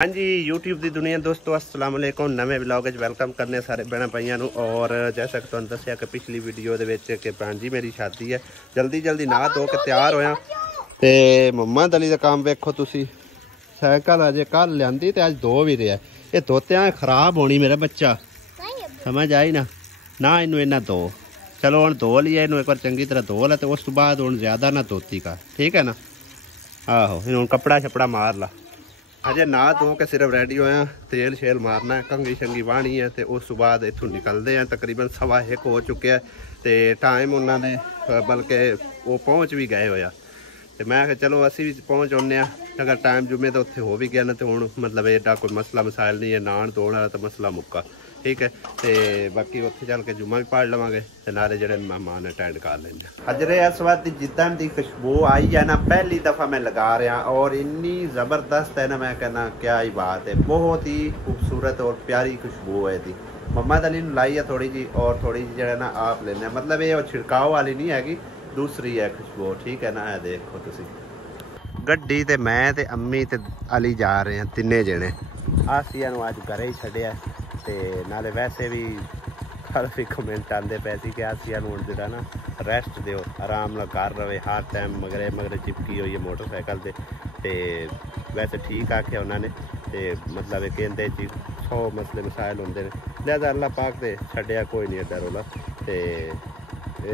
हाँ जी यूट्यूब की दुनिया दोस्तों अस्सलाम वालेकुम नवे व्लॉग वेलकम करने सारे भैन भाइयों और जैसा कि तुहानू दस्सिया कि पिछली वीडियो के भैन जी मेरी शादी है जल्दी जल्दी नहा धो के तैयार होया ते मुहम्मद अली का काम वेखो तुसी साइकिल अजे कल लियांदी ते अज धो भी रहा ये धोत्या खराब होनी मेरा बच्चा समझ आई ना इनू इन्ना धो चलो हम धो लिया इनू एक बार चंगी तरह धो ला तो उस तो बाद हूँ ज्यादा ना धोती का ठीक है ना आहो इन कपड़ा शपड़ा मार ला अजे नहा धो के सिर्फ रेडी होया तेल शेल मारना है कंघी शंगी वाहनी है तो उस बाद इतों निकलते हैं तकरीबन 1:15 हो चुके हैं तो टाइम उन्होंने बल्कि वो पहुँच भी गए होया तो मैं चलो असी भी पहुँच आने अगर टाइम जुमे तो उत्थे हो भी गया ना तो हूँ मतलब एडा कोई मसला मसाइल नहीं है नान धोने वाला तो मसला मुक्का ठीक है तो बाकी उत्थे चल के जुम्मा भी पढ़ लवांगे ते नारे जेडे मेहमान अटेंड कर लेंगे हजरे अस्वद दी जिद्दन दी खुशबू आई है ना पहली दफ़ा मैं लगा रहा और इन्नी ज़बरदस्त है ना मैं कहना क्या ही बात है बहुत ही खूबसूरत और प्यारी खुशबू है थी मोहम्मद अली ने लाई है थोड़ी जी और थोड़ी जी जो ना आप लेने मतलब ये छिड़काव वाली नहीं हैगी दूसरी है खुशबू ठीक है ना है देखो तुसी गड्डी ते मैं ते अम्मी ते अली जा रहे हैं तिन्ने जने आसिया नूं अज घरे ही छड्डिया ते नाले वैसे भी काफ़ी कमेंट आते पे सी कि आसिया नूं जो ना रेस्ट दो आराम नाल घर रहे हर टाइम मगरे मगरे चिपकी हुई है मोटरसाइकिल ते वैसे ठीक आख्या उन्होंने ते मतलब कहते 100 मसले मसाइल होंगे लिहाजा अल्लाह पाक ते छड्डिया कोई नहीं एडा रौला ते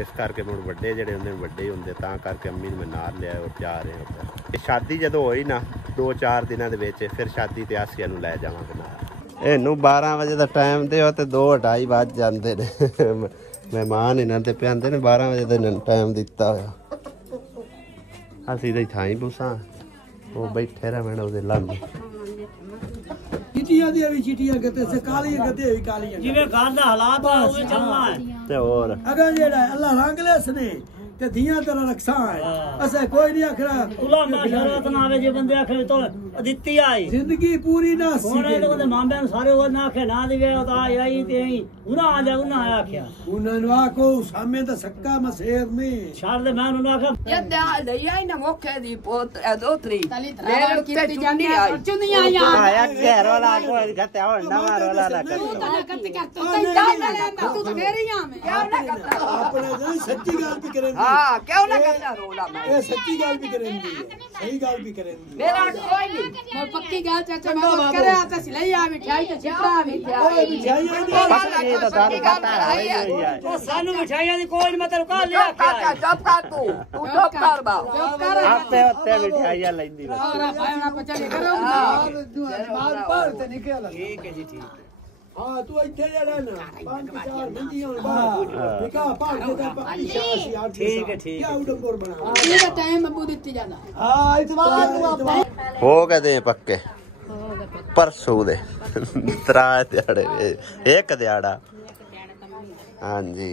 इस करके मुड़ वड्डे जेडे होंदे वड्डे ही होंदे तां करके अम्मी ने मैं नाल लिया और जा रहे हैं उधर शादी जदों होई ना 2-4 दिनों दे विच फिर शादी ते आसिया नूं लै जावांगे नाल इनू 12 बजे का टाइम दो तो 2-2:30 बज जाते हैं मेहमान इन्हों से पे आते ने 12 बजे का टाइम दिता होया असी तो थाई पूसा वो बैठे रहना वो लाने चिटिया दी भी चिटिया कहते से काली कहते भी काली जिवे घर दा हालात है ओवे चलना है ते और अगर जेड़ा अल्लाह रंग लेस ने ते दियां तरह रखसा है असे कोई नहीं आखरा खुला माशाल्लाह तना आवे जे बंदे आखे तो दित्ती आई जिंदगी पूरी ना सी होने तो बंदे मां बहन सारे वो ना आखे ना दिवे तो आई ते उना आ जा उना आख्या उना नु आखो सामे दा सक्का मसेर में छाड़ दे मैं उना आखा यदा आई ना मोखे दी पोत दोतरी मेरे उत्ते चुन्नी आई चुन्नी आया घेरो ला को गते हो ना मारो ला ला तू तो मेरी यहां में क्या ना करता अपने जो सच्ची गल भी करेंगे हां क्यों ना करता रोला मैं ये सच्ची गल भी करेंगे सही गल भी करेंगे मेरा कोई नहीं और पक्की गल चाचा मैं करे आता सिलाई आ मिठाई ते चिपड़ा मिठाई ये तो दाल पता है तो सानू मिठाइयां दी कोई मतलब का ले काका चुप कर तू चुप कर बा चुप कर आपसे होते मिठाइयां लेंदी और भाईना को चले करो बाल पर ते निकल ठीक है जी ठीक हां तू इथे जा ना 5-4 मंजियां बाहर निका पाल के ता ठीक है क्या उडंबर बना ये टाइम अबू दित्ती जाना हां इतवार हो गए पक्के परसों दे 3 दिहाड़े एक दिहाड़ा हाँ जी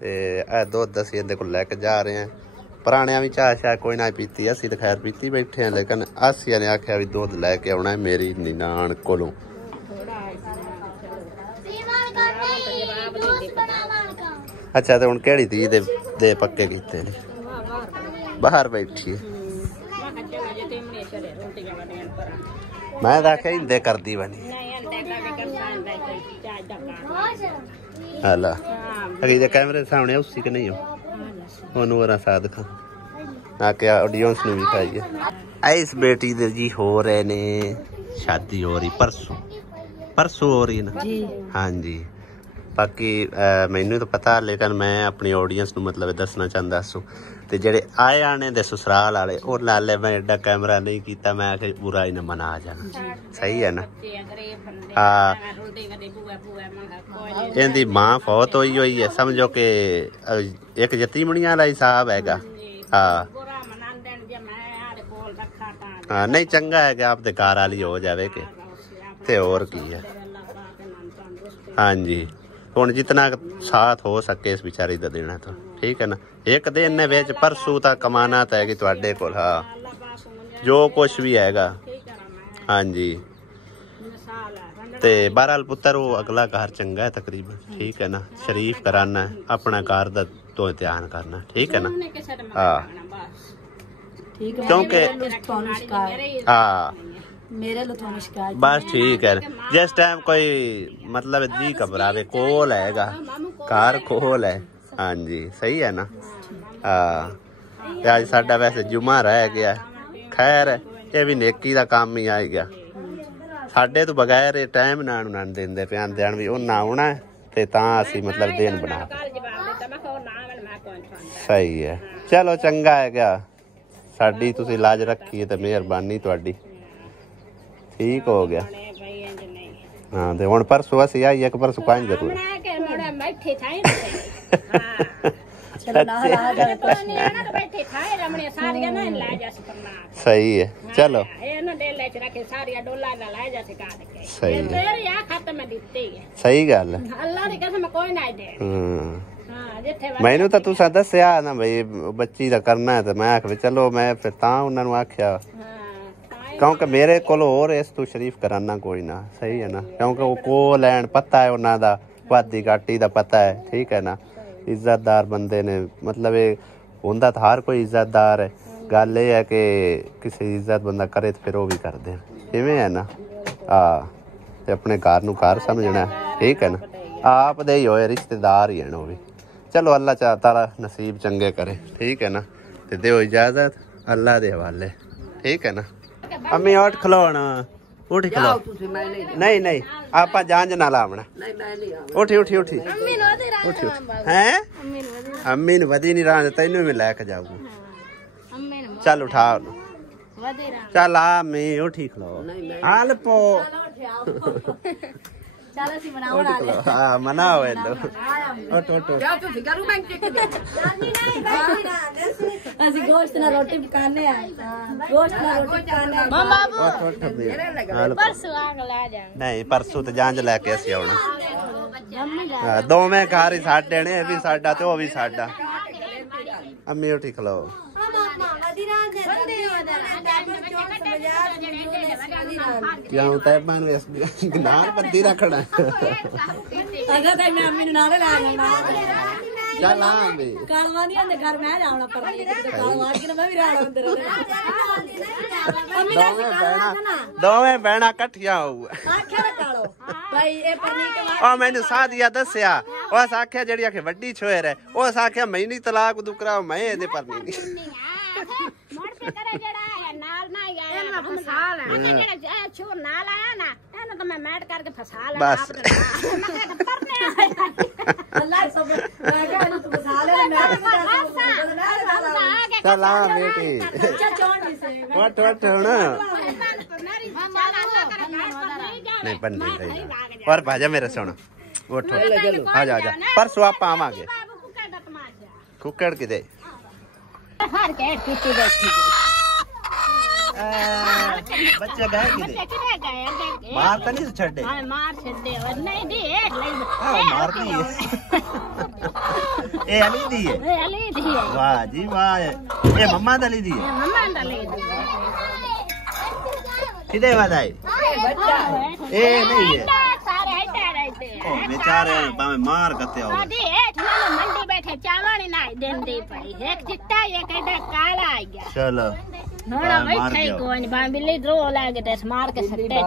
ते दुध असी इहदे कोल लैके जा रहे हैं पुराणिया भी चाह शाह कोई ना पीती असी तो खैर पीती बैठे हैं लेकिन आसिया ने आख्या भी दुध लैके आना है मेरी निनान कोलों अच्छा तो हूँ केड़ी धी दे पक्के कीते ने बाहर बैठी है मैं आख्या हिंदे करदी बनी हला अगर कैमरे सामने उसी के नहीं हो ओनू साथ दिखा ना क्या ऑडियंस ने भी खाई है इस बेटी दे जी हो रहे ने शादी हो रही परसों हो रही ना हाँ जी बाकी मैनू तो पता लेकिन मैं अपनी ऑडियंस नू मतलब दसना चाहता सो ते जेडे आए आने दे ससुराल वाले और नाले मैं एडा कैमरा नहीं किया मैं आखे बुरा ही न मना जाना सही है ना हाँ इनकी मां फौत हुई है समझो कि एक यतीमणियां वाला हिसाब हैगा हाँ हाँ नहीं चंगा है कि आप ते घर वाली हो जावे के ते और की है हाँ जी हुण जितना साथ हो सके इस बेचारी का देना तो ठीक है ना एक दिन ने परसों तक कमाना तो है कि तुहाडे कोल हाँ जो कुछ भी हैगा हाँ जी ते बहरहाल पुत्र वो अगला घर चंगा है तकरीबन ठीक है ना शरीफ कराना है अपना घर दा तो ध्यान करना ठीक है ना हाँ क्योंकि हाँ मेरे लो थोड़ी शिकायत बस ठीक है जिस टाइम कोई मतलब जी घबरावे कोल हैगा घर कोल है हाँ जी सही है ना हाँ अज साडा वैसे जुमा रह गया खैर ये भी नेकी का काम ही आ गया साडे तो बगैर ये टाइम ना देंदे पे आंदे भी उन्हें आना ते तां असी मतलब दिन बना सही है चलो चंगा है क्या साडी तुसी लाज रखी ते मेहरबानी तुहाडी ठीक हो गया हाँ ते हुण परसों असी आई एक परसों पांच जरूर सही है चलो सही गल मैनू तो तुसा दस्या ना भाई बच्ची दा करना है तो मैं आख चलो मैं फिर तां उन्हां नूं आख्या क्योंकि मेरे कोल होर इस तू शरीफ कराना कोई ना सही है ना क्योंकि वो को लैन पता है उन्हां दा वादी घाटी दा पता है ठीक है ना इज्जतदार बंदे ने मतलब ये होंदा तो हर कोई इज्जतदार है गल ये है कि किसी इज्जत बंदा करे तो फिर वो भी कर दे इवें है ना ते अपने घर नूं घर समझना ठीक है ना आप दे ही होए रिश्तेदार ही हैं वो भी चलो अल्लाह ताला नसीब चंगे करे ठीक है ना ते दिओ इजाजत अल्लाह दे हवाले ठीक है ना अम्मी उठ खलोना उठ खलो नहीं नहीं आप जांच ना लावना उठी उठी उठी उठी हैं अम्मी ने वधी नहीं रहा तेनू भी लैके जाऊंगा चल उठा चल आ अम्मी उठी खलो हाल पो हाँ मनाओ लो उठ उठ ਅਸੀਂ ਗੋਸ਼ਤ ਨਾਲ ਰੋਟੀ ਪਕਾਣੇ ਆ ਗੋਸ਼ਤ ਨਾਲ ਰੋਟੀ ਪਕਾਣੇ ਮਮਾ ਪਰਸੋਂ ਆ ਕੇ ਲੈ ਜਾ ਨਹੀਂ ਪਰਸੋਂ ਤੇ ਜਾਂਜ ਲੈ ਕੇ ਅਸੀਂ ਆਉਣਾ ਦੋਵੇਂ ਘਰ ਹੀ ਸਾਡੇ ਨੇ ਇਹ ਵੀ ਸਾਡਾ ਤੇ ਉਹ ਵੀ ਸਾਡਾ ਅੰਮੀ ਉਠੀ ਖਲੋ ਕਿਉਂ ਤੈਬਾਂ ਨੂੰ ਇਸ ਨਾਲ ਬੱਦੀ ਰੱਖਣਾ ਅਗਾ ਤਾਂ ਮੈਂ ਅੰਮੀ ਨੂੰ ਨਾਲ ਲੈ ਜਾਣਾ ਚੱਲ ਆ ਬੇ ਕਾਲਵਾ ਨਹੀਂ ਹੁੰਦੇ ਘਰ ਮੈਂ ਜਾਵਣਾ ਪਰਲੀ ਕਿਤੇ ਕਾਲਵਾ ਕਿ ਮੈਂ ਵੀ ਰਹਿਣਾ ਅੰਦਰ ਦੋਵੇਂ ਬਹਿਣਾ ਇਕੱਠੀਆਂ ਹੋਊ ਆਖਿਆ ਨਾ ਕਾਲੋ ਭਾਈ ਇਹ ਪਰਲੀ ਕੇ ਉਹ ਮੈਨੂੰ ਸਾਦੀਆ ਦੱਸਿਆ ਉਹ ਆਖਿਆ ਜਿਹੜੀ ਆਖੇ ਵੱਡੀ ਛੋਇਰ ਹੈ ਉਹ ਆਖਿਆ ਮੈਂ ਨਹੀਂ ਤਲਾਕ ਦੁਕਰਾ ਮੈਂ ਇਹਦੇ ਪਰਨੀ ਨਹੀਂ ਮੋੜ ਕੇ ਕਰੇ ਜਿਹੜਾ ਨਾਲ ਨਾ ਆਇਆ ਇਹਨੂੰ ਫਸਾ ਲੈ ਜਿਹੜਾ ਛੋਰ ਨਾਲ ਆਇਆ ਨਾ ਇਹਨੂੰ ਤਾਂ ਮੈਂ ਮੈਟ ਕਰਕੇ ਫਸਾ ਲੈ ਬਸ ਅੱਲਾ ਸਭ ਮੈਂ ਕਿਹਾ ਇਹਨੂੰ ਤੂੰ ਫਸਾ ਲੈ ਮੈਂ ਚੱਲ ਆ ਬੇਟੀ ਬੱਚਾ ਚੋਣ ਨਹੀਂ ਸੇ ਉੱਠ ਉੱਠ ਹੁਣ नहीं बननी रही और भाजा मेरे सुन उठ आ जा परसों आप आवांगे कुकड़ कि दे बच्चे गए कि मार तो नहीं छड़े मार छड़े नहीं दी मार दी ए अली दी है वाह जी वाह ये मम्मा दली दी है मम्मा दली किधे वाला है ए नहीं है ओ बेचारे भावे मार कते हो अभी हेठ वाले मंडी बैठे चावल ना देंदी पई एक चिट्टा एक एडा काला आ गया चलो नोड़ा बैठे कोन बांबिली ड्रो लागे ते मार के सट्टे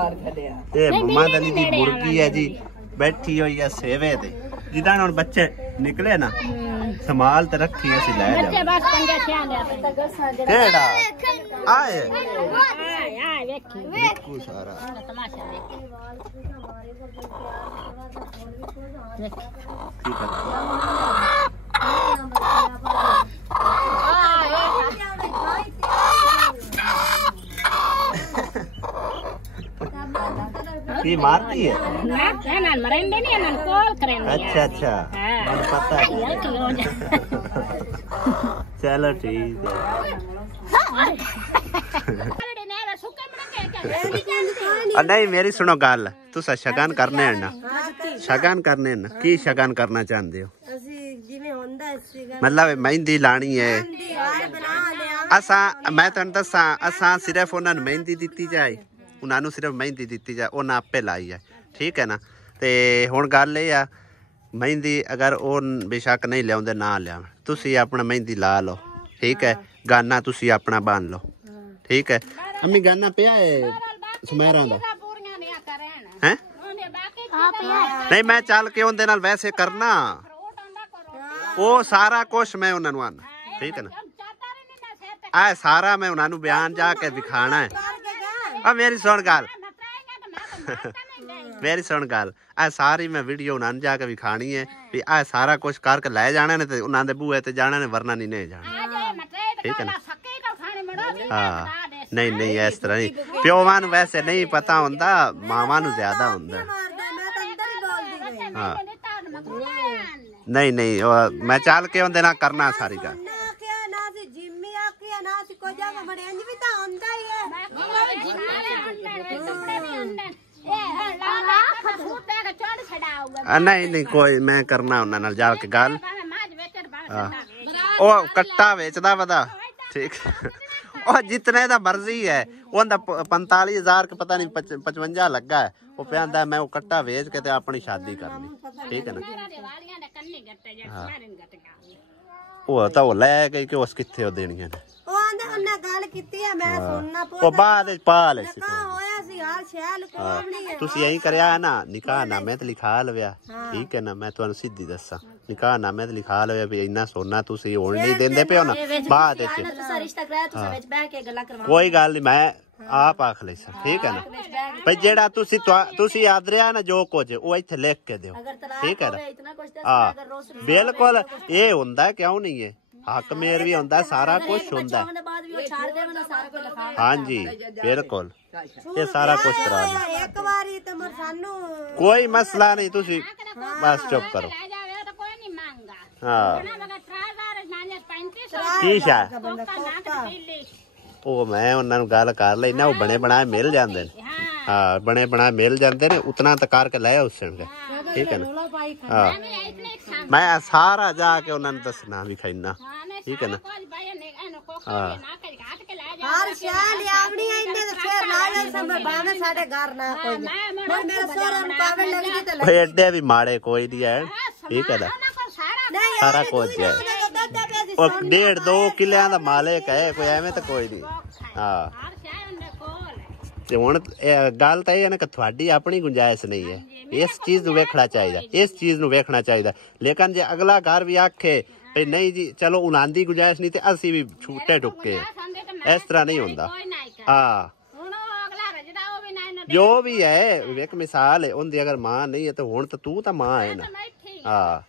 ए मम्मा दली दी मुर्गी है जी बैठी हुई है सेवे ते जिदा हुन बच्चे निकले ना संभाल ते रखी ऐसी ले जा बच्चे बस पंजा छया ले केड़ा आए आए देखी देखो सारा तमाशा देख ठीक है ये मारती है ना मरेंगे नहीं ना कॉल करेंगे अच्छा अच्छा मुझे पता है चलो ठीक है नहीं मेरी सुनो गल तुसा शगन करने हैं ना शगन करने हैं ना की शगन करना चाहते हो मतलब मेहंदी लानी है असा मैं तुहानू दसा असा सिर्फ उन्होंने मेहंदी दी जाए उन्होंने सिर्फ मेहंदी दी जाए उन्हें आपे लाई है ठीक है ना तो हुण गल ये आ मेहंदी अगर वो बेशक नहीं लिया ना लिया तुसी अपना मेहंदी ला लो ठीक है गाना तुसी अपना बन लो ठीक है अम्मी गाना पिया है ਸਮੈਰਾਂ ਦਾ ਪੂਰੀਆਂ ਨਹੀਂ ਕਰਨ ਹੈ ਉਹਨੇ ਬਾਕੀ ਨਹੀਂ ਮੈਂ ਚੱਲ ਕੇ ਉਹਦੇ ਨਾਲ ਵੈਸੇ ਕਰਨਾ ਫਰੂਟ ਆਂਦਾ ਕਰੋ ਉਹ ਸਾਰਾ ਕੁਛ ਮੈਂ ਉਹਨਾਂ ਨੂੰ ਆਣਾ ਠੀਕ ਹੈ ਨਾ ਚਾਹਤਾ ਨਹੀਂ ਨਾ ਸਿਰ ਤੇ ਆ ਸਾਰਾ ਮੈਂ ਉਹਨਾਂ ਨੂੰ ਬਿਆਨ ਜਾ ਕੇ ਵਿਖਾਣਾ ਹੈ ਆ ਮੇਰੀ ਸੁਣ ਗੱਲ ਮਤਰਾਏਗਾ ਤਾਂ ਮੈਂ ਤਾਂ ਨਹੀਂ ਗਈ ਮੇਰੀ ਸੁਣ ਗੱਲ ਆ ਸਾਰੀ ਮੈਂ ਵੀਡੀਓ ਉਹਨਾਂ ਨੂੰ ਜਾ ਕੇ ਵਿਖਾਣੀ ਹੈ ਵੀ ਆ ਸਾਰਾ ਕੁਛ ਕਰਕੇ ਲੈ ਜਾਣਾ ਨੇ ਤੇ ਉਹਨਾਂ ਦੇ ਬੂਹੇ ਤੇ ਜਾਣਾ ਨੇ ਵਰਨਾ ਨਹੀਂ ਨੇ ਜਾਣਾ ਆ ਜੇ ਮਤਰਾਏ ਠੀਕ ਹੈ ਤਾਂ ਨਾ ਸੱਕੇ ਕਾ ਖਾਣੇ ਮੜੋ ਵੀ ਹਾਂ ਨਹੀਂ ਇਸ ਤਰ੍ਹਾਂ ਨਹੀਂ ਪਿਓਵਾਂ ਨੂੰ ਵੈਸੇ ਨਹੀਂ ਪਤਾ ਹੁੰਦਾ ਮਾਵਾਂ ਨੂੰ ਜ਼ਿਆਦਾ ਹੁੰਦਾ ਹਾਂ ਨਹੀਂ ਉਹ ਮੈਂ ਚੱਲ ਕੇ ਉਹਦੇ ਨਾਲ ਕਰਨਾ ਸਾਰੀ ਗੱਲ ਨਹੀਂ ਕੋਈ ਮੈਂ ਕਰਨਾ ਉਹਨਾਂ ਨਾਲ ਜਾ ਕੇ ਗੱਲ ਉਹ ਕੱਟਾ ਵੇਚਦਾ ਵਦਾ ਠੀਕ ਉਹ ਜਿਤਨੇ ਦਾ ਮਰਜ਼ੀ ਹੈ ਉਹਦਾ 45,000 ਕੇ ਪਤਾ ਨਹੀਂ 55 ਲੱਗਾ ਹੈ ਉਹ ਪਿਆਂਦਾ ਮੈਂ ਉਹ ਕੱਟਾ ਵੇਚ ਕੇ ਤੇ ਆਪਣੀ ਸ਼ਾਦੀ ਕਰਨੀ ਠੀਕ ਹੈ ਨਾ ਉਹ ਤਾਂ ਉਹ ਲੈ ਗਈ ਕਿ ਉਸ ਕਿੱਥੇ ਉਹ ਦੇਣੀਆਂ ਨੇ ਉਹਨੇ ਗੱਲ ਕੀਤੀ ਹੈ ਮੈਂ ਸੁਣਨਾ ਉਹ ਬਾਅਦ ਵਿੱਚ ਪਾ ਲੈ ਸੀ ਹੋਇਆ ਸੀ ਹਾਲ ਸ਼ੈਲ ਕੋਵਣੀ ਹੈ ਤੁਸੀਂ ਐਂ ਕਰਿਆ ਨਾ ਨਿਕਾਹ ਨਾਮੇ ਤੇ ਲਿਖਾ ਲਵਿਆ ਠੀਕ ਹੈ ਨਾ ਮੈਂ ਤੁਹਾਨੂੰ ਸਿੱਧੀ ਦੱਸਾਂ ਨਿਕਾਹ ਨਾਮੇ ਤੇ ਲਿਖਾ ਲਵਿਆ ਵੀ ਇੰਨਾ ਸੋਨਾ ਤੁਸੀਂ ਹੁਣ ਨਹੀਂ ਦਿੰਦੇ ਪਿਓ ਨਾ ਬਾਅਦ ਵਿੱਚ ਤੁਸੀਂ ਰਿਸ਼ਤਾ ਕਰਾਇਆ ਤੁਸੀਂ ਵਿੱਚ ਬਹਿ ਕੇ ਗੱਲਾਂ ਕਰਵਾ ਕੋਈ ਗੱਲ ਨਹੀਂ ਮੈਂ ਆਪ ਆਖ ਲੈ ਸਰ ਠੀਕ ਹੈ ਨਾ ਭਾਈ ਜਿਹੜਾ ਤੁਸੀਂ ਯਾਦ ਰਿਹਾ ਨਾ ਜੋ ਕੁਝ ਉਹ ਇੱਥੇ ਲਿਖ ਕੇ ਦਿਓ ਠੀਕ ਹੈ ਨਾ ਹਾਂ ਬਿਲਕੁਲ ਇਹ ਹੁੰਦਾ ਕਿਉਂ ਨਹੀਂ ਹੈ ਹੱਕ ਮੇਰ ਵੀ ਹੁੰਦਾ ਸਾਰਾ ਕੁਝ ਹੁੰਦਾ ਹਾਂਜੀ ਬਿਲਕੁਲ ਇਹ ਸਾਰਾ ਕੁਝ ਕਰਾ ਲਓ ਇੱਕ ਵਾਰੀ ਤੇ ਸਾਨੂੰ ਕੋਈ ਮਸਲਾ ਨਹੀਂ ਤੁਸੀਂ ਬਸ ਚੁੱਪ ਕਰੋ ਹਾਂ ਠੀਕ ਹੈ ਉਹ ਮੈਂ ਉਹਨਾਂ ਨੂੰ ਗੱਲ ਕਰ ਲੈਣਾ ਉਹ ਬਣੇ ਬਣਾਏ ਮਿਲ ਜਾਂਦੇ ਨੇ ਹਾਂ ਬਣੇ ਬਣਾਏ ਮਿਲ ਜਾਂਦੇ ਨੇ ਉਤਨਾ ਤਾਂ ਕਰਕੇ ਲੈ ਉਸ ਸਿੰਘ ਠੀਕ ਹੈ ਨਾ ਹਾਂ ਮੈਂ ਸਾਰਾ ਜਾ ਕੇ ਉਹਨਾਂ ਨੂੰ ਦੱਸਣਾ ਵੀ ਖਾਈਨਾ ਠੀਕ ਹੈ ਨਾ ਹਾਂ ਹਰ ਸ਼ਾਲ ਆਪਣੀ ਇੰਨੇ ਤੇ ਫੇਰ ਲਾ ਲੈ ਸਭ ਬਾਵੇਂ ਸਾਡੇ ਘਰ ਨਾ ਕੋਈ ਮੈਂ ਮੇਰਾ ਸੋਹਰਾ ਨੂੰ ਪਾਗਲ ਲੱਗਦੀ ਤੇ ਉਹ ਐਡੇ ਵੀ ਮਾੜੇ ਕੋਈ ਨਹੀਂ ਹੈ ਠੀਕ ਹੈ ਨਾ ਸਾਰਾ ਕੁਝ ਹੈ ਉਹ 1.5-2 ਕਿੱਲਿਆਂ ਦਾ ਮਾਲਕ ਹੈ ਕੋਈ ਐਵੇਂ ਤਾਂ ਕੋਈ ਨਹੀਂ ਹਾਂ ਤੇ ਹੁਣ ਗੱਲ ਤਾਂ ਇਹ ਹੈ ਨਾ ਕਿ ਤੁਹਾਡੀ ਆਪਣੀ ਗੁੰਜਾਇਸ਼ ਨਹੀਂ ਹੈ ਇਸ ਚੀਜ਼ ਨੂੰ ਵੇਖਣਾ ਚਾਹੀਦਾ ਲੇਕਿਨ ਜੇ ਅਗਲਾ ਘਰ ਵੀ ਆਖੇ ਵੀ ਨਹੀਂ ਜੀ ਚਲੋ ਉਹਨਾਂ ਦੀ ਗੁੰਜਾਇਸ਼ ਨਹੀਂ ਤੇ ਅਸੀਂ ਵੀ ਛੂਟੇ ਟੁੱਕੇ ਇਸ ਤਰ੍ਹਾਂ ਨਹੀਂ ਹੁੰਦਾ ਹਾਂ ਜੋ ਵੀ ਹੈ ਇੱਕ ਮਿਸਾਲ ਹੈ ਉਹਦੀ ਅਗਰ ਮਾਂ ਨਹੀਂ ਹੈ ਤਾਂ ਹੁਣ ਤਾਂ ਤੂੰ ਤਾਂ ਮਾਂ ਹੈ ਨਾ ਹਾਂ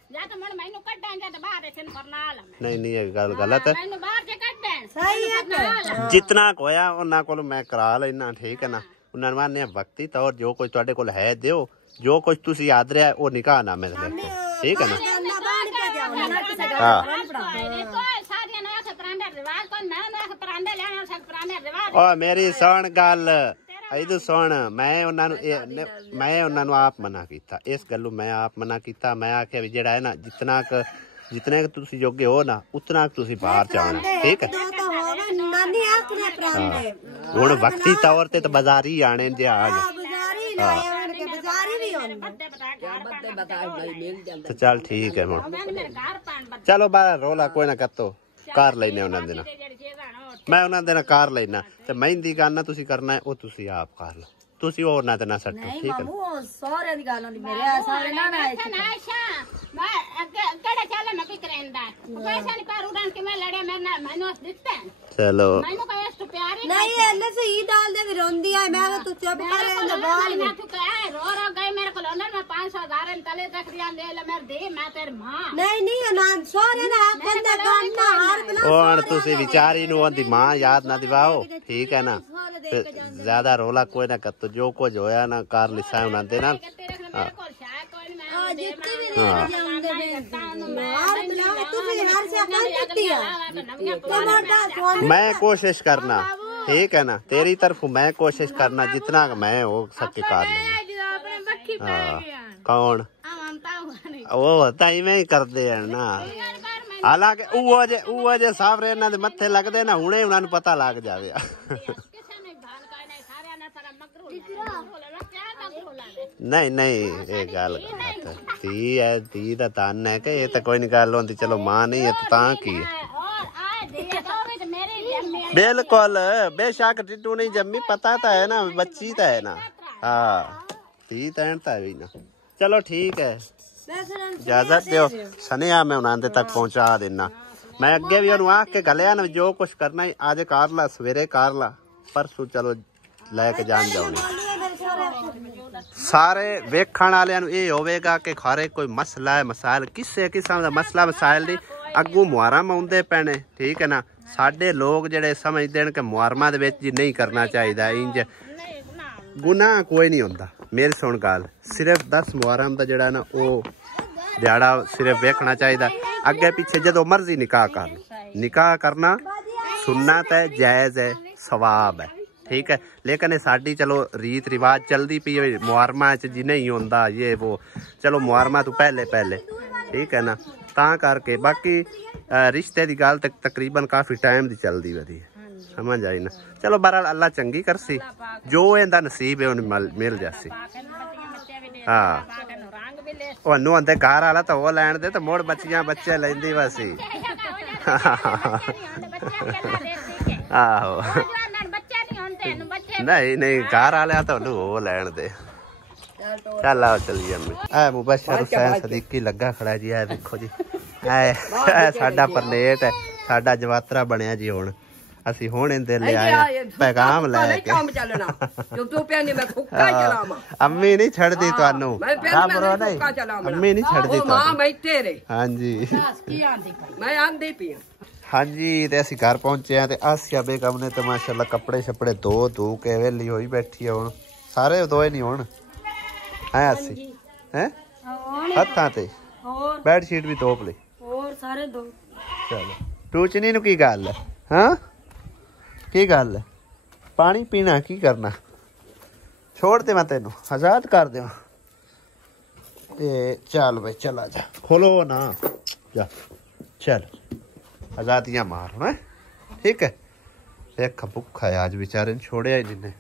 ਨਹੀਂ ਇਹ ਗੱਲ ਗਲਤ ਹੈ ਜਿਤਨਾ ਹੋਇਆ ਉਹਨਾਂ ਕੋਲ ਮੈਂ ਕਰਾ ਲੈਣਾ ਠੀਕ ਹੈ ਨਾ ਉਹਨਾਂ ਨੂੰ ਮਾਨੇ ਵਕਤੀ ਤੌਰ ਜੋ ਕੁਝ ਤੁਹਾਡੇ ਕੋਲ ਹੈ ਦਿਓ ਜੋ ਕੁਝ ਤੁਸੀਂ ਯਾਦ ਰਿਹਾ ਉਹ ਨਿਕਾਹ ਨਾਮੇ ਤੇ ਲਿਖ ਕੇ ਠੀਕ ਹੈ ਨਾ ਓ ਮੇਰੀ ਸੁਣ ਗੱਲ ਇਹਦੂ ਸੁਣ ਮੈਂ ਉਹਨਾਂ ਨੂੰ ਆਪ ਮਨਾ ਕੀਤਾ ਇਸ ਗੱਲੋਂ ਮੈਂ ਆਪ ਮਨਾ ਕੀਤਾ ਮੈਂ ਆਖਿਆ ਵੀ ਜਿਹੜਾ ਹੈ ਨਾ ਜਿਤਨੇ ਕੁ ਤੁਸੀਂ ਜੋਗੇ ਹੋ ਨਾ ਉਤਨਾ ਤੁਸੀਂ ਬਾਹਰ ਜਾਣਾ ਠੀਕ ਹੈ ਹੁਣ ਵਕਤੀ ਤੌਰ ਤੇ ਤਾਂ ਬਾਜ਼ਾਰੀ ਆਣੇ ਜੇ ਆ ਗਏ तो चल ठीक है चलो बाहर रोला कोई ना कतो कार लेने उन्होंने ना मैं उन्होंने ना कार लेना तो मेहंदी करना तुसी करना है वो तुसी आप कर लो तुसी और ना ते ना सट्टो ठीक है सारे दी गल होंदी मेरे सारे ना ना मैं केड़े चले मैं की करंदा पैसा नहीं पर उड़ान के मैं लड़े मैंने दित्ते चलो मैंने कहा इस तो प्यारी नहीं एले से ई डाल दे भी रोंदी है मैं तो चुप कर ले बाल मैं तू कह रो गए मेरे को अंदर में 500,000 तले तक रिया ले ले मेरे दे मैं तेरी मां नहीं ना सारे ना बंदा करना हार बना और तुसी विचारी नु ओंदी मां याद ना दिवाओ ठीक है ना ज्यादा रोला कोई ना कतो जो कुछ होया ना कार लिसा उना दे ना मैं कोशिश करना ठीक है ना तेरी तरफ मैं कोशिश करना जितना मैं हो सके कर लूंगा कौन वो होता ही मैं ही करते हैं ना हालांकि वो जे सावरे इन्हां दे मत्थे लगदे ना हुणे उन्हां नूं पता लग जावे नहीं ये गल धी है धी दा तन है कि ये तो कोई नहीं गल होंदी चलो मां नहीं है तो तां की है बिल्कुल बेशक टिट्टू नहीं जम्मी पता तो है ना बच्ची तो है ना हाँ धी तैन तो है ना चलो ठीक है इजाजत दो सनिया मैं उन्हें तक पहुंचा देना मैं अगे भी उन्होंने आके गलिया ना जो कुछ करना है आज कर ला सवेरे कर ला परसों चलो लैके जान जाओगे सारे वेखण वाले ये होगा कि खारे कोई मसला है मसाइल किसी किस्म का मसला मसाइल नहीं अगू मुहर्रम आउंदे पैने ठीक है ना साडे लोग जेडे समझते हैं कि मुहर्रमा दे विच जी नहीं करना चाहिए इंज गुनाह कोई नहीं होंदा मेरी सुन गल सिर्फ 10 मुहर्रम का जेड़ा ना वो दिहाड़ा सिर्फ वेखना चाहिए अगे पीछे जो मर्जी निकाह कर लो निकाह करना सुन्नत है जायज़ है सवाब है ठीक है लेकिन साडी चलो रीत रिवाज चलती पी मुहर्रमा च जी नहीं होंदा ये वो चलो मुहर्रमा तो पहले पहले ठीक है ना ता करके बाकी रिश्ते की गल तकरीबन काफ़ी टाइम की चलती वधी समझ आई ना चलो बहरहाल अल्लाह चंगी करसी जो इनका नसीब है उन्हें मिल जासी हाँ ओनू आंदे घर वाला तो वो लैन दे तो मुड़ बच्चियां बच्चे लेंदी वसी आहो नहीं नहीं घर वाले तो वो लैन दे चल आओ चलिए अम्मी मुबशर हुसैन सदीकी लगा खड़ा जी है देखो जी साडा परलेट है साडा जवातरा बनया जी हुण ਅਸੀਂ ਹੁਣ ਇਹਦੇ ਲੈ ਆਏ ਪੈਗਾਮ ਲੈ ਕੇ ਕੰਮ ਚੱਲਣਾ ਜੋ ਤੂੰ ਪਿਆਨੀ ਮੈਂ ਫੁੱਕਾ ਚਲਾਵਾਂ ਅੰਮੀ ਨਹੀਂ ਛੱਡਦੀ ਤੁਹਾਨੂੰ ਕਾਬਰੋ ਨਹੀਂ ਅੰਮੀ ਨਹੀਂ ਛੱਡਦੀ ਤੁਹਾਨੂੰ ਮਾਂ ਬੈਠੇ ਰੇ ਹਾਂਜੀ ਕੀ ਆਂਦੀ ਮੈਂ ਆਂਦੀ ਪਈ ਹਾਂਜੀ ਤੇ ਅਸੀਂ ਘਰ ਪਹੁੰਚੇ ਆ ਤੇ ਆਸਿਆ ਬੇਗਮ ਨੇ ਤੇ ਮਾਸ਼ਾਅੱਲਾ ਕੱਪੜੇ ਛੱਪੜੇ ਧੋ ਕੇ ਵੇਲੀ ਹੋਈ ਬੈਠੀ ਆ ਹੁਣ ਸਾਰੇ ਧੋਏ ਨਹੀਂ ਹੁਣ ਹੈ ਅਸੀਂ ਹੈ ਹੱਥਾਂ ਤੇ ਹੋਰ ਬੈੱਡ ਸ਼ੀਟ ਵੀ ਧੋ ਲਈ ਹੋਰ ਸਾਰੇ ਧੋ ਚਲੋ ਟੂਚਨੀ ਨੂੰ ਕੀ ਗੱਲ ਹੈ ਹਾਂ की गल है पानी पीना की करना छोड़ दे मैं तेन आजाद कर दे चल भाई चला जा खोलो ना जा चल आजादियां मार है ठीक है देख भुखा है आज बेचारे ने छोड़िया ही जिन्हें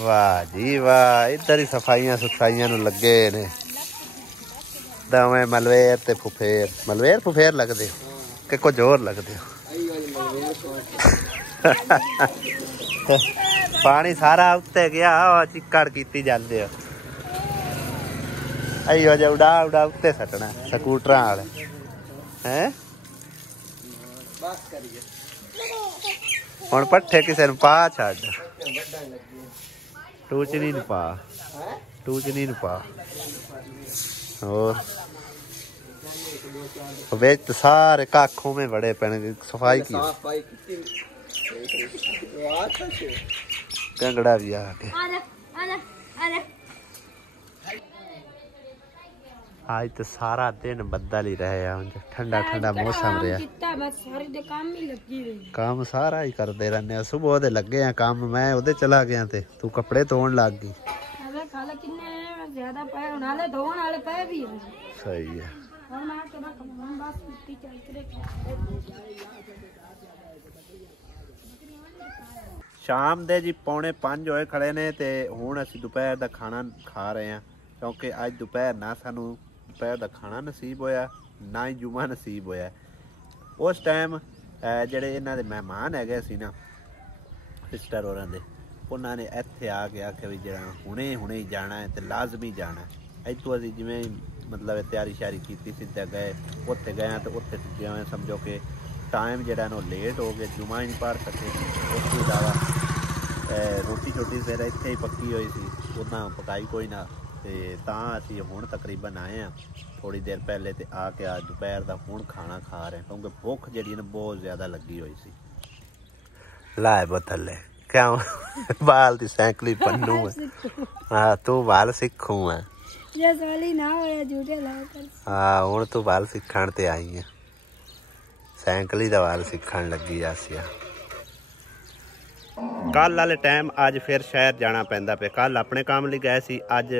वाह जी वाह इधर ही सफाइयां सुफाइयां लगे ने दवें मलवेर ते फुफेर मलवेर फुफेर लगते कि कुछ होर लगते पानी सारा उत्ते गया चिक्कड़ की जाते अयो जो उड़ा उड़ा उत्ते सटना स्कूटर वाले हैं हुण पट्ठे किसी ने पा छड़ टूचनी न पा टूचनी न पा और बेच सारे काखों में बड़े पैने सफाई की कंगड़ा भी आके आज तो सारा दिन बदल ही रहे ठंडा ठंडा मौसम रहा काम सारा ही करते रहने सुबह दे लगे हैं काम मैं उधर चला गया थे तू कपड़े धोन लग गई सही है शाम दे जी 4:45 होए खड़े ने ते हुण असीं दोपहर दा खाना खा रहे हैं क्योंकि अज दोपहर ना सानू दोपहर दा खाना नसीब होया ना ही जुमा नसीब होया उस टाइम जेडे इन्हां दे मेहमान हैगे सी ना सिस्टर होरां दे उन्हां ने इत्थे आ के आखे भी जेड़ा हुणे हुणे जाना है ते लाजमी जाना है इत्थों असीं जिवें मतलब तैयारी श्यारी की सीधे गए उत्थे गए तो उत्थे जिवें समझो कि टाइम जो लेट हो गया जुमा ही नहीं पढ़ सके उसके अलावा रोटी छोटी फिर इत्थे ही पक्की हुई सी उदा पकाई कोई ना तो असी हुण तकरीबन आए हैं थोड़ी देर पहले तो आके आज दोपहर का हुण खाना खा रहे हैं क्योंकि भुख जी बहुत ज़्यादा लगी हुई सी लाए बोतल क्या बाल की सैकली पन्नू है हाँ तू बाल सीखू है हाँ हुण तू बाल सीखण ते आई है सैकली दा वाल सीखण लगी आसिया कल वाले टाइम अज फिर शहर जाना पैंदा पे कल अपने काम लिए गए सी अज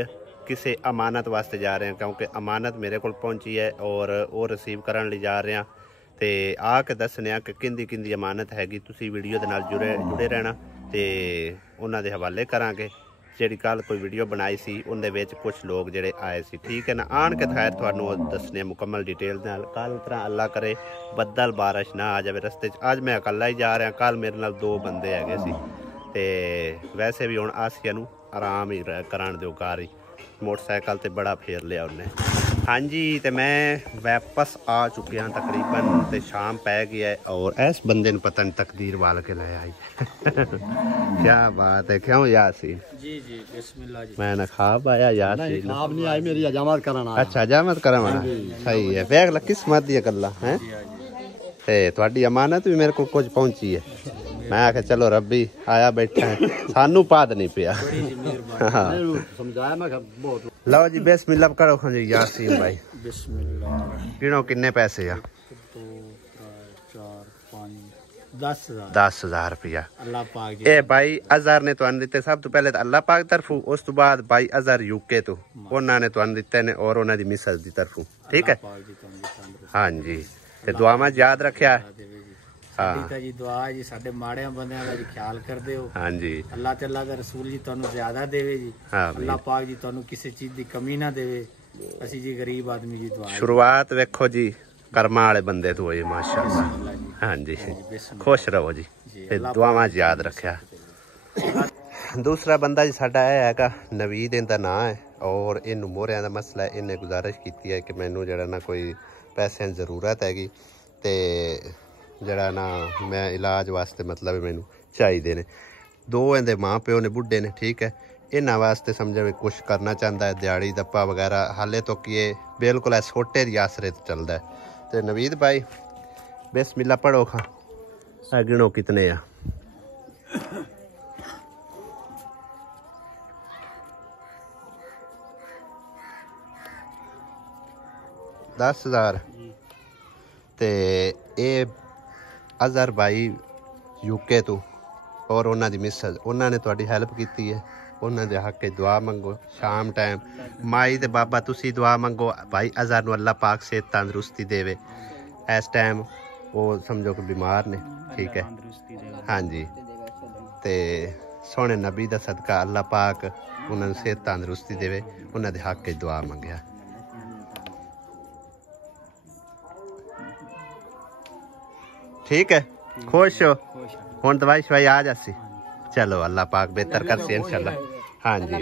किसी अमानत वास्ते जा रहे हैं क्योंकि अमानत मेरे को पहुंची है और वो रिसीव करने लिए जा रहे हैं तो आके दसने कि किंदी किंदी अमानत हैगी तुसी वीडियो दे नाल जुड़े रहना तो उन्हां दे हवाले करांगे ਜਿਹੜੀ ਕੱਲ ਕੋਈ ਵੀਡੀਓ ਬਣਾਈ ਸੀ ਉਹਦੇ ਵਿੱਚ ਕੁਝ ਲੋਕ ਜਿਹੜੇ ਆਏ ਸੀ, ਠੀਕ ਹੈ ਨਾ। ਆਣ ਕੇ ਖੈਰ ਤੁਹਾਨੂੰ ਉਹ ਦੱਸਣੇ ਮੁਕੰਮਲ ਡਿਟੇਲ ਨਾਲ। ਕੱਲ ਤਰ੍ਹਾਂ ਅੱਲਾ ਕਰੇ ਬੱਦਲ ਬਾਰਿਸ਼ ਨਾ ਆ ਜਾਵੇ ਰਸਤੇ 'ਚ। ਅੱਜ ਮੈਂ ਇਕੱਲਾ ਹੀ ਜਾ ਰਿਹਾ, ਕੱਲ ਮੇਰੇ ਨਾਲ 2 ਬੰਦੇ ਹੈਗੇ ਸੀ। ਤੇ ਵੈਸੇ ਵੀ ਹੁਣ ਆਸੀਆ ਨੂੰ ਆਰਾਮ ਹੀ ਕਰਾਉਣ ਦਿਓ, ਕਾਰ ਹੀ मोटरसाइकिल ते बड़ा फेर लिया उन्हें। हाँ जी, तो मैं वापस आ चुके हैं तकरीबन, तो शाम पै गया है और इस बंदे ने पता नहीं तकदीर वाल के ले आई क्या बात है, क्यों यासीन? जी जी बिस्मिल्लाह जी। मैं ना ख्वाब आया यासीन? ख्वाब नहीं आई, मेरी हजामत कराना। अच्छा हजामत कराना, सही है। वेख ला किस्मत दी गल्लां हैं। ते तुहाडी अमानत भी मेरे को कुछ पहुंची है। मैं आखे चलो रब्बी आया बैठा है, सानू पाद नहीं पिया। लो जी बिस्मिल्लाह करो खां जी यासीन भाई। बिस्मिल्लाह। गिनो किन्ने पैसे आ? 2 4 5 10,000 रुपया। अल्लाह पाक जी। ए भाई अज़हर ने तुहानू दिते, सब तो पहले तो अल्लाह पाक तरफों, उस तो बाद भाई अज़हर यूके तो उन्होंने तुहानू दिते ने और उन्हां दी मिसेस दी तरफों, ठीक है। हाँ जी, ते दुआ में याद रखिया। जी दुआ जी साडे माड़े बंदियां दा जी ख्याल करदे हो। हां जी, अल्लाह ते अल्लाह दा रसूल जी तुहानू ज्यादा देवे जी। अल्लाह पाक जी तुहानू किसी चीज दी कमी ना देवे। असी जी गरीब आदमी जी दुआ। शुरुआत वेखो जी कर्मा वाले बंदे तो होई माशाअल्लाह। हां जी, खुश रहो जी, ते दुआवां याद रखिया। दूसरा बंदा जी साडा हैगा नवीद, इनदा नाम है और इनू मोहरियां दा मसला है। इन्हें गुजारिश की है कि मैनू जड़ा ना कोई पैसे की जरूरत हैगी, ते जड़ा ना मैं इलाज वास्ते मतलब मैनू चाहिए ने। 2 इहदे माँ प्यो ने बुढ़े ने, ठीक है। इन्हां वास्ते समझो भी कुछ करना चाहता है, दिहाड़ी दप्पा वगैरह हाले तो कि बिल्कुल छोटे दी आसरे चलता है। तो नवीद भाई बिस्मिल्लाह पढ़ो खां, गिनो कितने आ? $10,000। ते ये अज़हर भाई यूके तो और उन्हां दी मिसेस, उन्होंने तुहाडी हेल्प की है। उन्हां दे हक दुआ मंगो शाम टाइम। माई ते बाबा तुसी दुआ मंगो भाई अज़हर नूं अल्लाह पाक सेहत तंदरुस्ती देवे। इस टाइम वो समझो कि बीमार ने, ठीक है। हाँ जी, ते सोने नबी दा सदका अल्लाह पाक उन्हां नूं सेहत तंदरुस्ती देवे। उन्हां दे हक दुआ मंगया। ठीक है, खुश हो? हुण दवाई शवाई आ जासी। चलो अल्लाह पाक बेहतर कर से इंशाल्लाह। हाँ जी,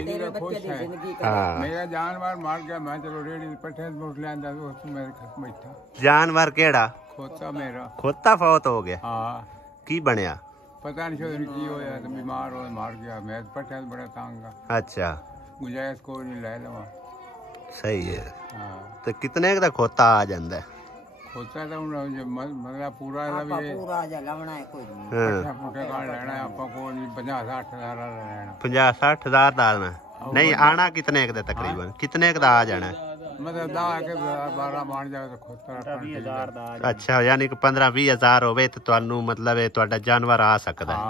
हाँ। मेरा जानवर मार गया, मैं चलो रेडी पट्ठे मोट लेंदा तो उसमें मेरे घर बैठा। जानवर केड़ा? खोता मेरा। खोता फौत हो गया? हाँ। की बनया? पता नहीं की होया, तो बीमार हो मार गया। मैं पट्ठे बड़ा तंग। अच्छा, गुंजाइश कोई नहीं ले लवा। सही है। हाँ। तो कितने का खोता आ जांदा है? खोता तो मतलब पूरा पूरा लवना है, कोई लेना है 50-60 हज़ार डालना नहीं। आना कितने का तकरीबन कितने का आ जाना है? मतलब 12 मान जाए तो खोता। अच्छा, यानी कि 15-20 हज़ार होवे तो तुहानू मतलब तुहाडा जानवर आ सकता है।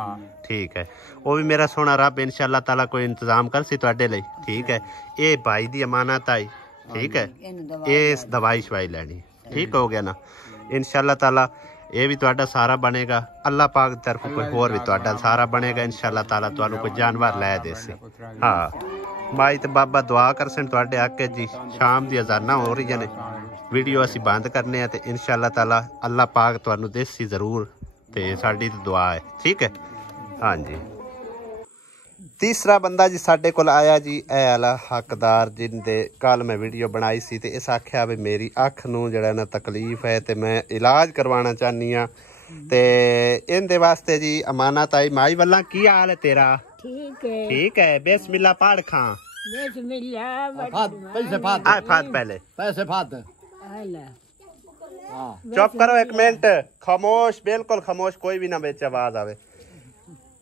ठीक है, वो भी मेरा सोना रब इंशाअल्लाह ताला कोई इंतजाम कर सी तुहाडे लई। ठीक है, ये भाई दी अमानत आई, ठीक है। ये दवाई शवाई लैनी, ठीक हो गया ना। इंशाअल्लाह ताला ये भी तुहाडा सारा बनेगा। अल्लाह पाक तरफ कोई होर भी तुहाडा सारा बनेगा इंशाअल्लाह ताला। तुहानू कोई जानवर लै देसी। हाँ, माई ते बाबा दुआ करसन तुहाडे हक जी। शाम दी अज़ानां हो रही ने, वीडियो असी बंद करने ते इंशाअल्लाह ताला अल्लाह पाक तुहानू देसी जरूर, ते साडी तो दुआ है, ठीक है। हाँ जी, तीसरा बंदा जी साडे कोल आया जी, ए आला हकदार जिंदे कल मैं वीडियो बनाई सी। ते इस आख्या भी मेरी अख नूं जेड़ा ना तकलीफ है ते मैं इलाज करवाना चाहनी हाँ। ते इहदे वास्ते जी अमानत आई। माई वल्ला की हाल है तेरा? ठीक है, ठीक है। बिस्मिल्लाह पढ़ खां। बिस्मिल्लाह पैसे फाद, आ फाद पहले पैसे फाद। चुप करो एक मिनट, खामोश, बिल्कुल खामोश, कोई भी ना बेच आवाज आवे।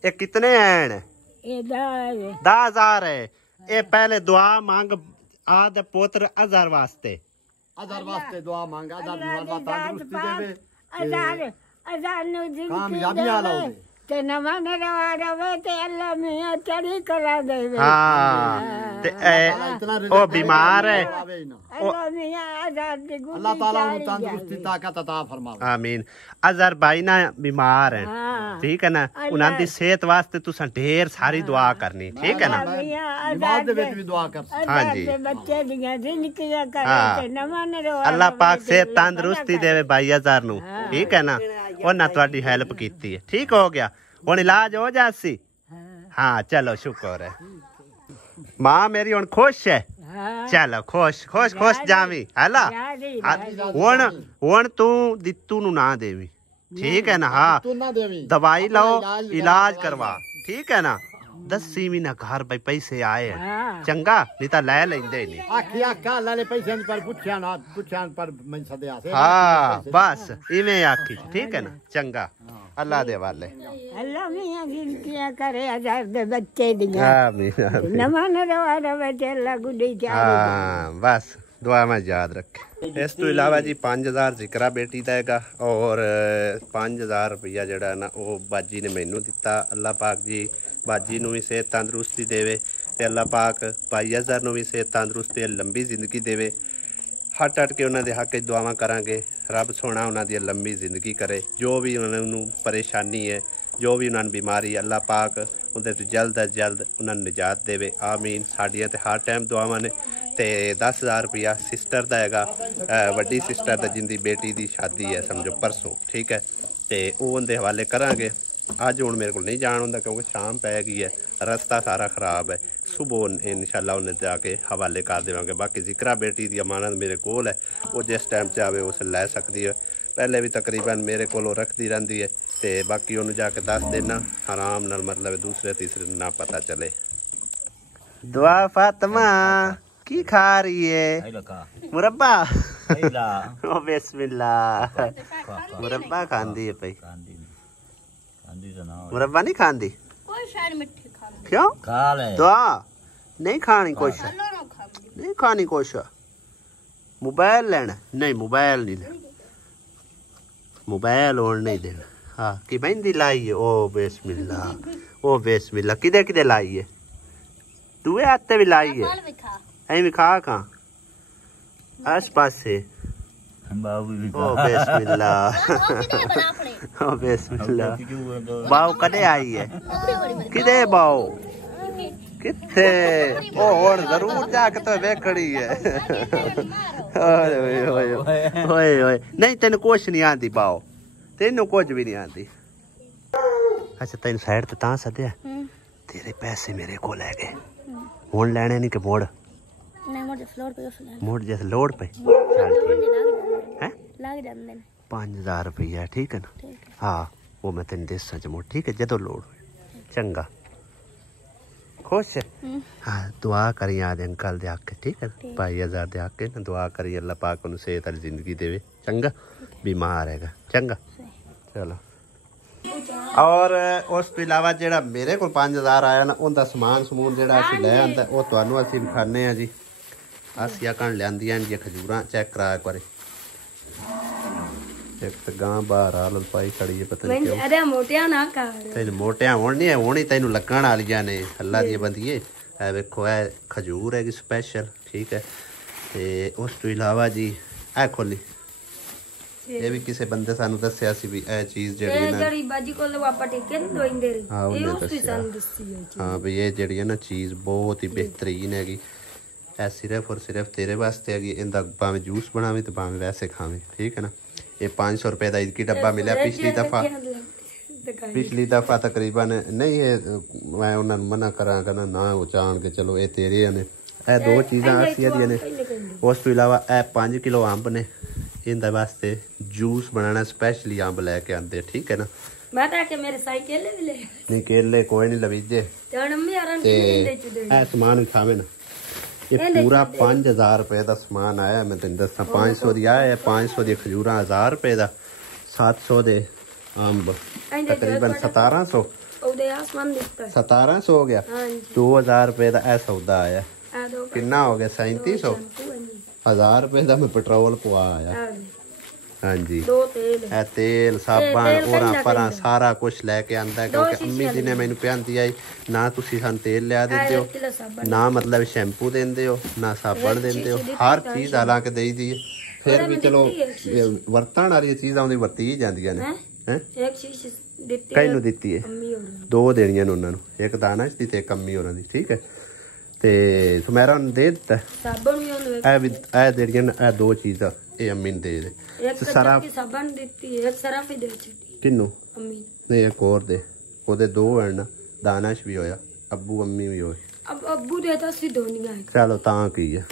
ये कितने हैं? 10,000 है। ये पहले दुआ मांग आद पुत्र अज़हर वास्ते। अज़हर वास्ते दुआ मांग, अज़हर तंदुरुस्ती देवे, कामयाबियां लाओ। ਤੇ ਨਵਾਂ ਨਰਵਾ ਰਵੇ ਤੇ ਅੱਲਾ ਮੀਆਂ ਚੜੀ ਕਲਾ ਦੇਵੇ हाँ ते ओ बीमार है ਅੱਲਾ ਮੀਆਂ ਆਜ਼ਾਦ ਦੀ ਗੁੱਡੀ अल्लाह ताला उन्हें तंदुरुस्ती ताकत अता फरमावे आमीन अजहर भाई ना बीमार है ठीक है ना उन्हां दी सेहत वास्ते तुसां ढेर सारी दुआ करनी ठीक है ना नमाज दे विच भी दुआ कर हाँ जी ਬੱਚੇ ਦੀਆਂ ਜ਼ਿੰਦਗੀਆਂ ਕਰੇ ਤੇ ਨਵਾਂ ਨਰਵਾ अल्लाह पाक सेहत तंदुरुस्ती देवे भाई अजहर नु ठीक है ना उन्हां तुहाडी हेल्प कीती है ठीक हो गया हुण इलाज हो जासी हाँ चलो शुक्र है मां मेरी हुण खुश है चलो खुश खुश खुश जावी हला हुण तू दित्तू नु ना देवी ठीक है ना हाँ तू ना देवी दवाई लो इलाज करवा ठीक है ना 10 महीना घर भाई पैसे आए हैं चंगा नहीं तो लै लेंदे नहीं आखी आका लाले पैसे पर पुछ्या पर मैं सदया से हाँ बस इवें आखी ठीक है ना चंगा अल्लाह दे वाले ਅੱਲਾ ਮੀਆਂ ਜ਼ਿੰਦਗੀਆਂ ਕਰੇ ਆਜ਼ਾਦ ਦੇ ਬੱਚੇ ਦੀਆਂ आमीन आमीन ਨਵਾਂ ਨਰਵਾ ਰਵੇ ਤੇ ਅੱਲਾ ਗੁੱਡੀ ਚਾੜੀ हाँ बस दुआ में याद रखे इस तो इलावा जी 5000 जिक्रा बेटी का हैगा और 5000 रुपया जड़ा ना वो बाजी ने मैनू दिता अल्लाह पाक जी बाजी नू भी सेहत तंदुरुस्ती देवे ते अल्लाह पाक भाई अजहर नू भी सेहत तंदुरुस्ती लंबी जिंदगी देवे हट हट के उन्होंने हक दुआवां करांगे रब सोना उन्होंने लंबी जिंदगी करे जो भी उन्होंने परेशानी है जो भी उन्होंने बीमारी अल्लाह पाक उन्हें जल्द अज जल्द उन्होंने निजात देवे आमीन साडियां ते हर टाइम दुआवां ने ते 10,000 रुपया सिस्टर का हैगा वड्डी सिस्टर दा जिंदी बेटी दी शादी है समझो परसों ठीक है ते वो उनके हवाले करांगे अज हुण मेरे को नहीं जान होंदा क्योंकि शाम पै गई है रस्ता सारा खराब है सुबह इंशाल्लाह उन्हें जाके हवाले कर देवांगे बाकी जिक्रा बेटी की अमानत मेरे कोल है वो जिस टाइम चाहे उस लै सकती है पहले भी तकरीबन मेरे को रखती रहती है तो बाकी उन्होंने जाके दस देना आराम नाल मतलब दूसरे तीसरे ना पता चले दुआ फातिमा की खा रही है मुरब्बा ओ बिस्मिल्लाह मुरब्बा खांदी है भाई मुरब्बा नहीं खांदी कोई शायद मिठी खांदी क्यों खा ले दुआ नहीं खानी कुछ नहीं खानी कुछ मोबाइल लेना नहीं मोबाइल नहीं लेना मोबाइल और नहीं देना हाँ कि मेहंदी लाई है ओ बिस्मिल्लाह किदे किदे लाई है दुए हाथे भी लाई है ऐ भी खा कहाँ आस पास से ओ बिस्मिल्लाह ओ बिस्मिल्लाह बाऊ कदे आई है किदे बाऊ किथे ओ और जरूर जाके तो वेखड़ी है ओए ओए ओए ओए नहीं तेन कुछ नहीं आंदी बाऊ तेनू कुछ भी नहीं आंदी अच्छा तेन साइड ते तां सद्या तेरे पैसे मेरे को ले गए हुण लेने नहीं कि मोड़ नहीं मोड़ फ्लोर पे मोड़ जैसे लोड पे चल ठीक है लाग जांदे ने 5000 रुपया ठीक है ना हाँ वो मैं तेन देसा च मोड़ ठीक है जदों लोड होए चंगा खुश है हाँ दुआ करी आदे अंकल दे आके ठीक है भाई अजहर दे आके ना दुआ करी अल्लाह पाक उन्हें सेहत वाली जिंदगी देवे चंगा बीमार हैगा चंगा चलो और उस तो इलावा जेड़ा मेरे को 5000 आया ना उनका समान समून जेड़ा असीं लै आंदा वो तुहानू असीं विखाने आ जी आसिया कण लियांदियां जी खजूरां चेक करा एक बारी एक तो गां बाहर आल पाई खड़ी है पता नहीं क्यों अरे मोटिया ना कर तेन मोटिया होण नहीं है होनी तैनू लगण वालियां ने अल्लाह दी बंदिए ए वेखो ए खजूर है स्पेशल ठीक है ते उस तो इलावा जी ए खोली ये भी किसी बंदे सानू दस्सिया सी भी ए चीज जेड़ी ना जेड़ी बाजी को लो आपा टिके नहीं दोइंदे रे हां ये उन्हें उस दस्सिया सानू दस्सी है हां भाई ये जेड़ी है ना चीज बहुत ही बेहतरीन हैगी ए सिर्फ और सिर्फ तेरे वास्ते हैगी इंदा भावें जूस बनावे ते भावें वैसे खावे ठीक है ना ये 500 रुपए का इनकी डब्बा मिला पिछली दफा तकरीबन नहीं है मैं उन्होंने मना करांगा ना वो चाहन के चलो ये तेरे ने ए दो चीज़ां अस्सिया दी ने उस तो इलावा ए 5 किलो अंब ने इंदे वास्ते जूस बनाना स्पेशली अंब लेके आंदे ठीक है ना माता के मेरे साई केले भी ले नहीं केले कोई नहीं लवीजे ए सामान खावे ना ये पूरा 5000 रुपए का समान आया मैं तेन दसा 500 दी आया 500 दी खजूरा 1000 रुपए का 700 दे अंब तकरीबन 1700 1700 हो गया 2000 रुपए का ऐ सौदा आया कितना हो गया 3700 1000 रुपए का मैं पेट्रोल पवा आया हाँ जी दो तेल ਇਹ ਤੇਲ ਸਾਬਣ ਹੋਰਾਂ ਪਰਾਂ ਸਾਰਾ ਕੁਝ ਲੈ ਕੇ ਆਂਦਾ ਕਿਉਂਕਿ ਅੰਮੀ ਜੀ ਨੇ ਮੈਨੂੰ ਕਹਿੰਦੀ ਆਈ ਨਾ ਤੁਸੀਂ ਸਾਨੂੰ ਤੇਲ ਲਿਆ ਦਿੰਦੇ ਹੋ ਨਾ ਮਤਲਬ ਸ਼ੈਂਪੂ ਦਿੰਦੇ ਹੋ ਨਾ ਸਾਬਣ ਦਿੰਦੇ ਹੋ ਹਰ ਚੀਜ਼ ਹਾਲਾਂਕਿ ਦੇਈਦੀ ਹੈ ਫਿਰ ਵੀ ਚਲੋ ਵਰਤਣ ਵਾਲੀ ਚੀਜ਼ ਆਉਂਦੀ ਵਰਤੀ ਜਾਂਦੀਆਂ ਨੇ ਹੈ ਇੱਕ ਸ਼ੀਸ਼ ਦਿੱਤੀ ਕਈ ਨੂੰ ਦਿੱਤੀ ਹੈ ਅੰਮੀ ਹੋਰਾਂ ਦੋ ਦੇਣੀਆਂ ਨੇ ਉਹਨਾਂ ਨੂੰ ਇੱਕ ਦਾਨਸ਼ ਦੀ ਤੇ ਇੱਕ ਅੰਮੀ ਹੋਰਾਂ ਦੀ ਠੀਕ ਹੈ ਤੇ ਸੁਮੈਰਾ ਨੂੰ ਦੇ ਦਿੱਤਾ ਸਾਬਣ ਵੀ ਉਹਨੂੰ ਇਹ ਦੇਣੀਆਂ ਨੇ ਇਹ ਦੋ ਚੀਜ਼ਾਂ ਇਹ ਅੰਮੀ ਨੂੰ ਦੇ ਦੇ ਇੱਕ ਚੱਕੀ ਸਾਬਣ ਦਿੱਤੀ ਇੱਕ ਸਰਫ ਹੀ ਦੇ ਦਿੱਤੀ ਕਿੰਨੂੰ ਅੰਮੀ ਨਹੀਂ ਇੱਕ ਹੋਰ ਦੇ ਉਹਦੇ ਦੋ ਹਨ ਨਾ ਦਾਨਸ਼ ਵੀ ਹੋਇਆ ਅੱਬੂ ਅੰਮੀ ਵੀ ਹੋਏ अब अब्बू देता सी दोनिया है ਚਲੋ ਤਾਂ ਕੀ ਹੈ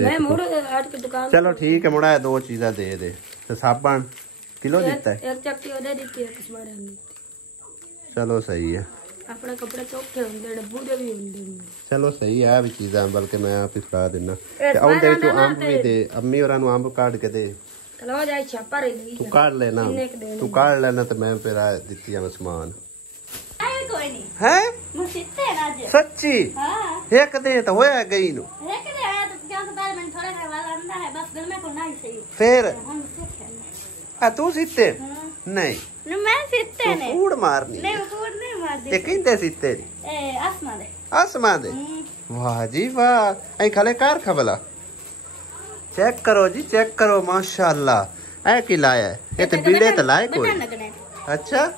मैं मोड़ हाट की दुकान ਚਲੋ ਠੀਕ ਹੈ ਮੁੜਾ ਇਹ ਦੋ ਚੀਜ਼ਾਂ ਦੇ ਦੇ ਤੇ ਸਾਬਣ ਕਿਲੋ ਦਿੱਤਾ ਹੈ एक चक्की ओदे दी एक स्मारे हमने ਚਲੋ ਸਹੀ ਹੈ अपने कपड़े चौखे होंगे डब्बू दे भी होंगे ਚਲੋ ਸਹੀ ਹੈ ਵੀ ਚੀਜ਼ਾਂ ਬਲਕਿ ਮੈਂ ਆਪ ਹੀ ਫੜਾ ਦਿੰਨਾ ਤੇ ਆਉਂਦੇ ਵਿੱਚੋਂ ਅੰਬ ਵੀ ਦੇ ਅੰਮੀ ਹੋਰਾਂ ਨੂੰ ਅੰਬ ਕੱਢ ਕੇ ਦੇ चलो जाए छापा रही नहीं ਤੂੰ ਕੱਢ ਲੈਣਾ ਤੂੰ ਕੱਢ ਲੈਣਾ ਤੇ ਮੈਂ ਫਿਰ ਆ ਦਿੱਤੀ ਆ ਸਮਾਨ कोई नहीं ਹੈ मुझसे राज ਸੱਚੀ हां ਇੱਕ ਦਿਨ ਤਾਂ ਹੋਇਆ ਗਈ ਨੂੰ एक दे आया तो क्या बार मैंने थोड़ा घर वाला अंदर है बस घर में को नहीं सही ਫਿਰ हम सीख ਆ ਤੂੰ ਸਿੱਤੇ ਨਹੀਂ न मैं सीते ने ਕੂੜ ਮਾਰਨੀ नहीं कूड़ नहीं मार दी ਇਹ ਕਿੰਦੇ ਸਿੱਤੇ ए आसमा दे ਆਸਮਾਂ ਦੇ ਵਾਹ ਜੀ ਵਾਹ ਐ ਖਲੇ ਕਾਰ ਖਬਲਾ ਚੈੱਕ ਕਰੋ ਜੀ ਚੈੱਕ ਕਰੋ ਮਾਸ਼ਾਅੱਲਾ ਇਹ ਕੀ ਲਾਇਆ ਹੈ? ਇਹ ਤੇ ਬੀੜੇ ਤੇ ਲਾਏ ਕੋਈ ਅੱਛਾ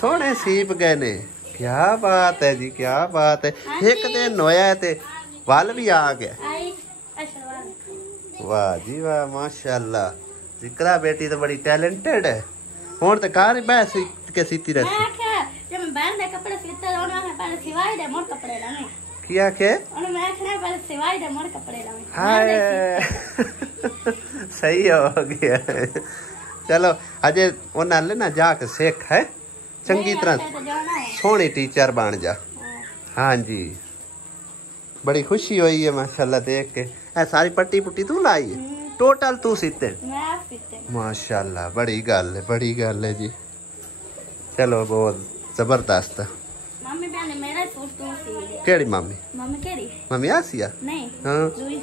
ਸੋਹਣੇ ਸੀਪ ਗਏ ਨੇ ਕੀ ਬਾਤ ਹੈ ਜੀ ਕੀ ਬਾਤ ਹੈ ਇੱਕ ਦਿਨ ਹੋਇਆ ਤੇ ਵੱਲ ਵੀ ਆ ਗਿਆ आई अशरवाल वाह जी वाह माशाल्लाह जिक्रा बेटी तो बड़ी टैलेंटेड है हुन ते कार बैस के सीती रहती मैं क्या जब मैं बहन दे कपड़े सीते और मैं पहले सिवाई दे मोर कपड़े लाने किया के और मैं खने पहले सिवाई दे मोर कपड़े लाने हाय सही हो गया चलो अजय उन्हें लेना जाके सीख है चंगी तरह सोहनी टीचर बन जा हाँ जी बड़ी खुशी हुई है माशाल्लाह देख के ऐ सारी पट्टी पुट्टी तू लाई है टोटल तू सीते मैं सीते माशाल्लाह बड़ी गल है जी चलो बहुत जबरदस्त मम्मी बहन मेरा सूट तू सी केड़ी मामी मम्मी केड़ी मामी आसिया नहीं हाँ जुई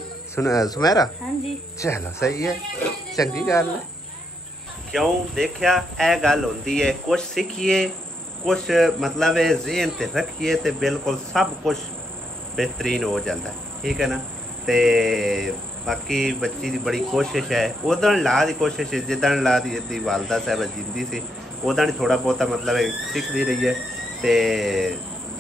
सुमेरा हां जी चलो सही है चंगी गल है क्यों देखिया ए गल होंदी है कुछ सीखिए कुछ मतलब ज़हन ते रखिए ते बिल्कुल सब कुछ बेहतरीन हो जाता है ठीक है ना ते बाकी बच्ची की बड़ी कोशिश है उदन ला दी कोशिश है जिदन ला दी इतनी वालदा साहब जिंदी सी उदन थोड़ा बहुत मतलब सीखती रही है ते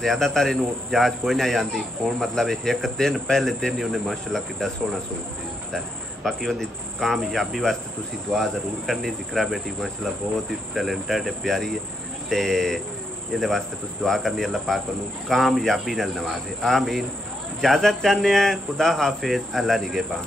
ज़्यादातर इनू जांच कोई नहीं आती हूँ मतलब एक दिन पहले दिन ही उन्हें माशाल्लाह कितना सोहना सूट दिता है बाकी उनकी कामयाबी वास्ते तुसी दुआ जरूर करनी जिक्रा बेटी माशाल्लाह बहुत ही टैलेंटेड है प्यारी है ते ये वास्ते तुम दुआ करनी अल्लाह पाक उन्होंने कामयाबी नाल नवाजे आमीन इजाजत चाहते हैं खुदा हाफिज अल्लाह निगहबान।